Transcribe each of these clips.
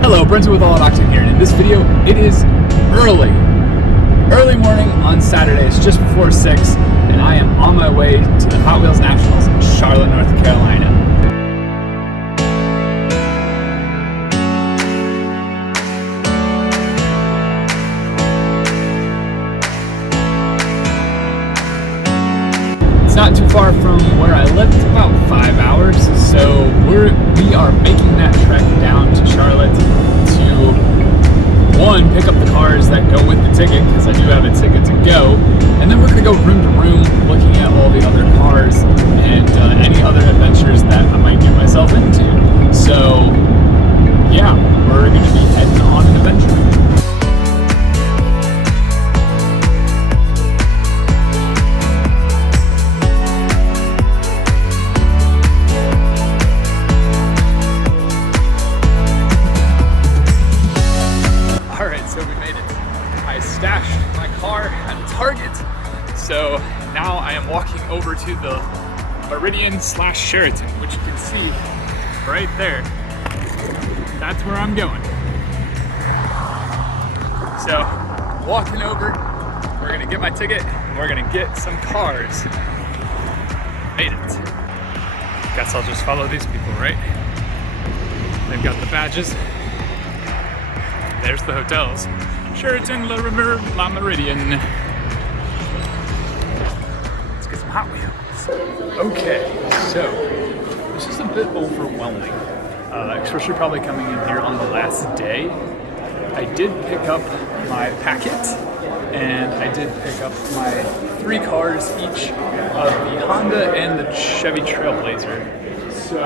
Hello, Brenton with All Out Octane here, and in this video, it is early morning on Saturday. It's just before 6, and I am on my way to the Hot Wheels Nationals in Charlotte, North Carolina. It's not too far from where I live. It's about 5 hours, so we are making that trek down to Charlotte to, one, pick up the cars that go with the ticket, because I do have a ticket to go, and then we're going to go room to room looking at all the other cars and any other adventures that I might get myself into. So yeah, we're going to be heading on an adventure. Stashed my car at Target, so now I am walking over to the Meridian/Sheraton, which you can see right there. That's where I'm going. So walking over, we're gonna get my ticket and we're gonna get some cars. Made it. Guess I'll just follow these people, right? They've got the badges. There's the hotels. Sheraton, La Meridian. Let's get some Hot Wheels. Okay, so this is a bit overwhelming, especially probably coming in here on the last day. I did pick up my packet, and I did pick up my 3 cars each of the Honda and the Chevy Trailblazer. So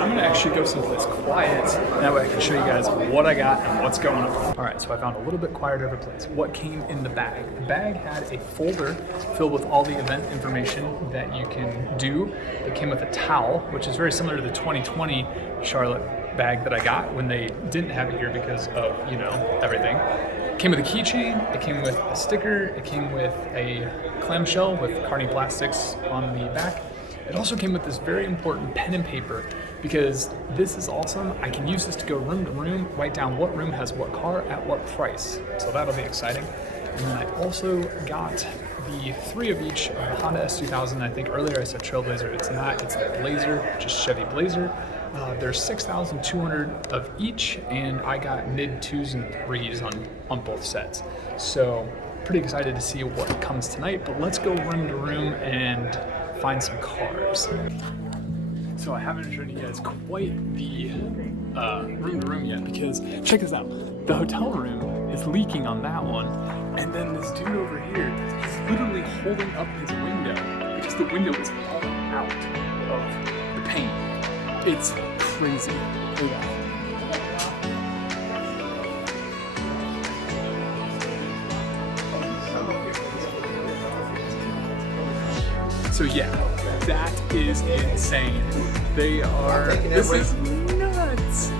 I'm gonna actually go someplace quiet, that way I can show you guys what I got and what's going on. All right, so I found a little bit quieter of a place. What came in the bag? The bag had a folder filled with all the event information that you can do. It came with a towel, which is very similar to the 2020 Charlotte bag that I got when they didn't have it here because of, you know, everything. It came with a keychain, it came with a sticker, it came with a clamshell with Carney Plastics on the back. It also came with this very important pen and paper, because this is awesome. I can use this to go room to room, write down what room has what car at what price. So that'll be exciting. And then I also got the 3 of each of the Honda S2000. I think earlier I said Trailblazer. It's not, it's a Blazer, just Chevy Blazer. There's 6,200 of each, and I got mid 2s and 3s on both sets. So pretty excited to see what comes tonight, but let's go room to room and find some cars. So I haven't shown you guys quite the room to room yet, because check this out. The hotel room is leaking on that one, and then this dude over here is literally holding up his window because the window is falling out of the pane. It's crazy. Look at that. So yeah, that is insane. They are, this is nuts.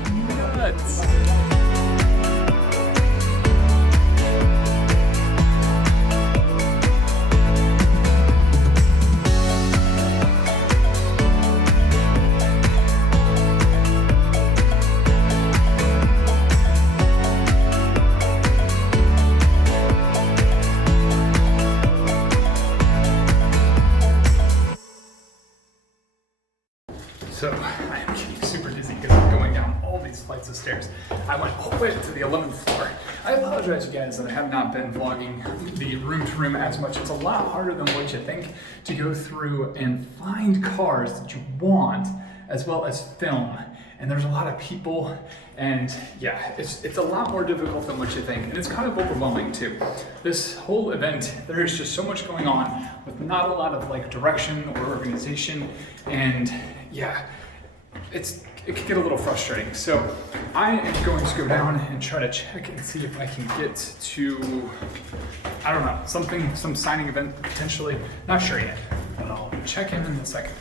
So I am getting super dizzy because I'm going down all these flights of stairs. I went all the way to the 11th floor. I apologize, you guys, that I have not been vlogging the room to room as much. It's a lot harder than what you think to go through and find cars that you want, as well as film. And there's a lot of people, and yeah, it's a lot more difficult than what you think. And it's kind of overwhelming too. This whole event, there is just so much going on with not a lot of like direction or organization. And yeah, it can get a little frustrating. So I am going to go down and try to check and see if I can get to, I don't know, some signing event potentially. Not sure yet, but I'll check in a second.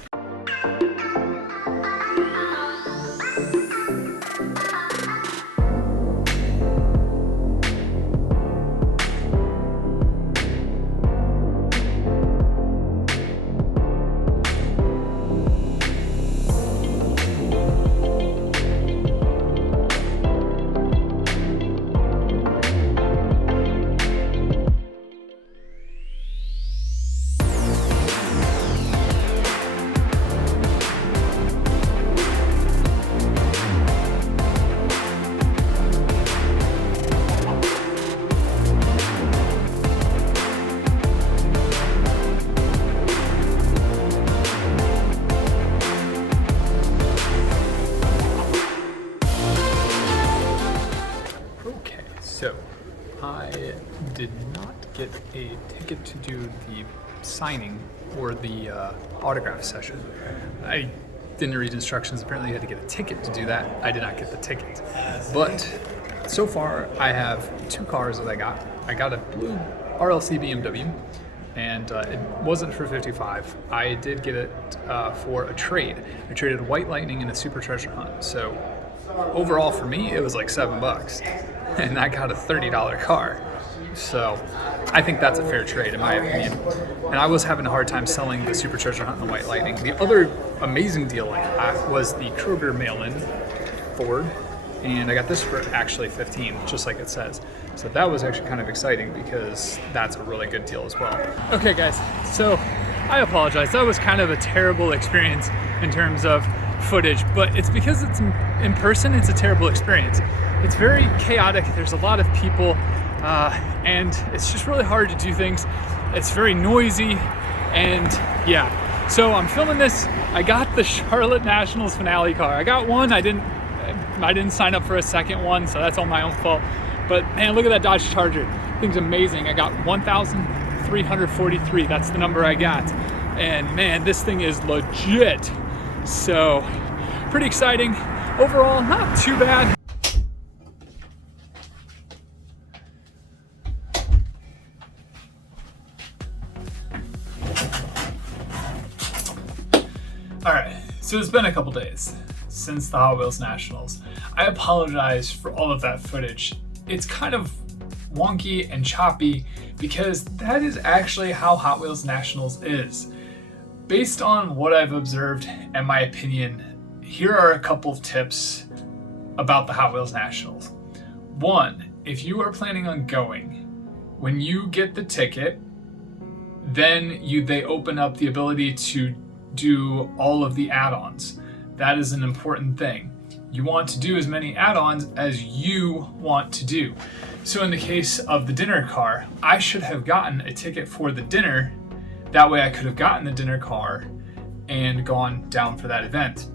get to do the signing or the autograph session. I didn't read instructions. Apparently you had to get a ticket to do that. I did not get the ticket. But so far I have 2 cars that I got. I got a blue RLC BMW, and it wasn't for 55. I did get it for a trade. I traded a White Lightning and a Super Treasure Hunt. So overall for me, it was like $7, and I got a $30 car. So I think that's a fair trade in my opinion. And I was having a hard time selling the Super Treasure Hunt and the White Lightning. The other amazing deal I got was the Kroger mail-in Ford, and I got this for actually $15, just like it says. So that was actually kind of exciting because that's a really good deal as well. Okay guys, so I apologize. That was kind of a terrible experience in terms of footage, but it's because it's in person, it's a terrible experience. It's very chaotic. There's a lot of people, and it's just really hard to do things. It's very noisy, and yeah. So I'm filming this. I got the Charlotte Nationals finale car. I got one. I didn't sign up for a second one, so that's all my own fault. But man, look at that Dodge Charger. Thing's amazing. I got 1,343. That's the number I got. And man, this thing is legit. So pretty exciting. Overall, not too bad. All right, so it's been a couple days since the Hot Wheels Nationals. I apologize for all of that footage. It's kind of wonky and choppy because that is actually how Hot Wheels Nationals is. Based on what I've observed and my opinion, here are a couple of tips about the Hot Wheels Nationals. 1, if you are planning on going, when you get the ticket, then they open up the ability to do all of the add-ons. That is an important thing. You want to do as many add-ons as you want to do. So in the case of the dinner car, I should have gotten a ticket for the dinner. That way I could have gotten the dinner car and gone down for that event.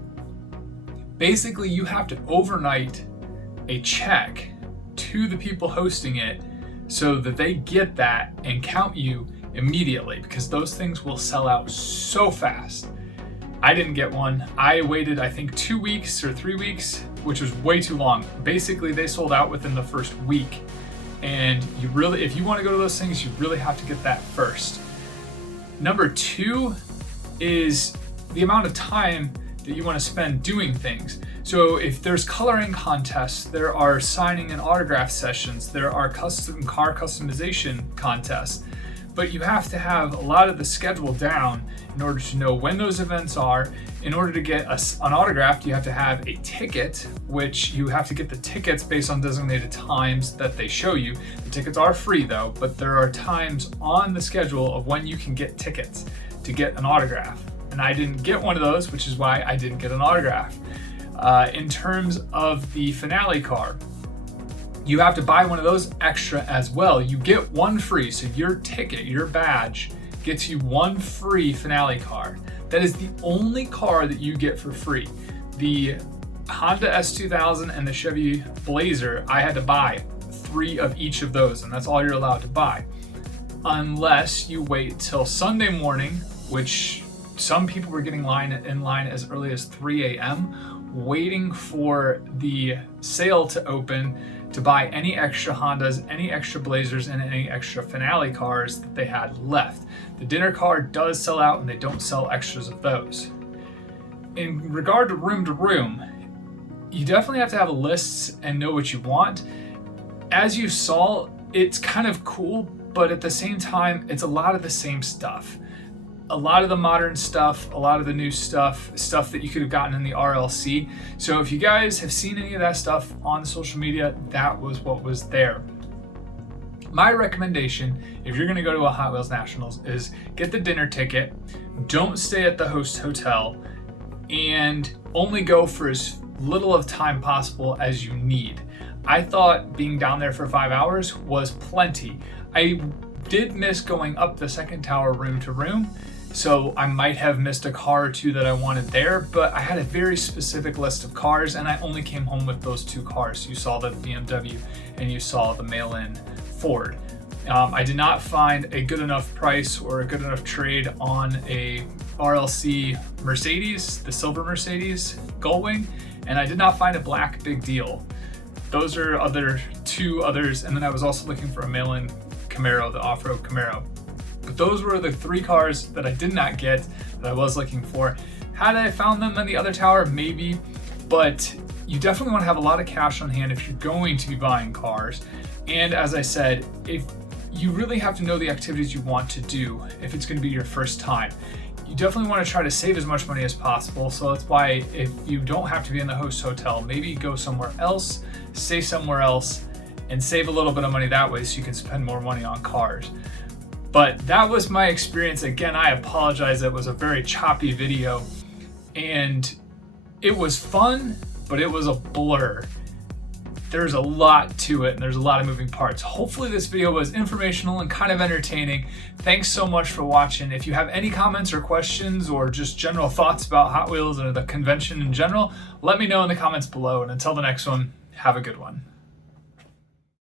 Basically, you have to overnight a check to the people hosting it so that they get that and count you immediately, because those things will sell out so fast. I didn't get one. I waited, I think 2 weeks or 3 weeks, which was way too long. Basically, they sold out within the first week. And you really, if you want to go to those things, you really have to get that first. Number 2 is the amount of time that you want to spend doing things. So if there's coloring contests, there are signing and autograph sessions, there are custom car customization contests, but you have to have a lot of the schedule down in order to know when those events are. In order to get an autograph, you have to have a ticket, which you have to get the tickets based on designated times that they show you. The tickets are free though, but there are times on the schedule of when you can get tickets to get an autograph. And I didn't get one of those, which is why I didn't get an autograph. In terms of the finale car, you have to buy one of those extra as well. You get one free, so your ticket, your badge, gets you one free finale car. That is the only car that you get for free. The Honda S2000 and the Chevy Blazer, I had to buy 3 of each of those, and that's all you're allowed to buy. Unless you wait till Sunday morning, which some people were getting in line as early as 3 a.m., waiting for the sale to open to buy any extra Hondas, any extra Blazers, and any extra finale cars that they had left. The dinner car does sell out, and they don't sell extras of those. In regard to room, you definitely have to have a list and know what you want. As you saw, it's kind of cool, but at the same time, it's a lot of the same stuff. A lot of the modern stuff, a lot of the new stuff that you could have gotten in the RLC. So if you guys have seen any of that stuff on social media, that was what was there. My recommendation, if you're gonna go to a Hot Wheels Nationals, is get the dinner ticket, don't stay at the host hotel, and only go for as little of time possible as you need. I thought being down there for 5 hours was plenty. I did miss going up the second tower room to room, so I might have missed a car or 2 that I wanted there, but I had a very specific list of cars, and I only came home with those 2 cars. You saw the BMW and you saw the mail-in Ford. I did not find a good enough price or a good enough trade on a RLC Mercedes, the silver Mercedes Gullwing, and I did not find a black big deal. Those are two others, and then I was also looking for a mail-in Camaro, the off-road Camaro. But those were the three cars that I did not get that I was looking for. Had I found them in the other tower? Maybe, but you definitely want to have a lot of cash on hand if you're going to be buying cars. And as I said, if you really have to know the activities you want to do if it's going to be your first time. You definitely want to try to save as much money as possible. So that's why if you don't have to be in the host hotel, maybe go somewhere else, stay somewhere else, and save a little bit of money that way so you can spend more money on cars. But that was my experience. Again, I apologize. It was a very choppy video and it was fun, but it was a blur. There's a lot to it and there's a lot of moving parts. Hopefully this video was informational and kind of entertaining. Thanks so much for watching. If you have any comments or questions or just general thoughts about Hot Wheels and the convention in general, let me know in the comments below. And until the next one, have a good one.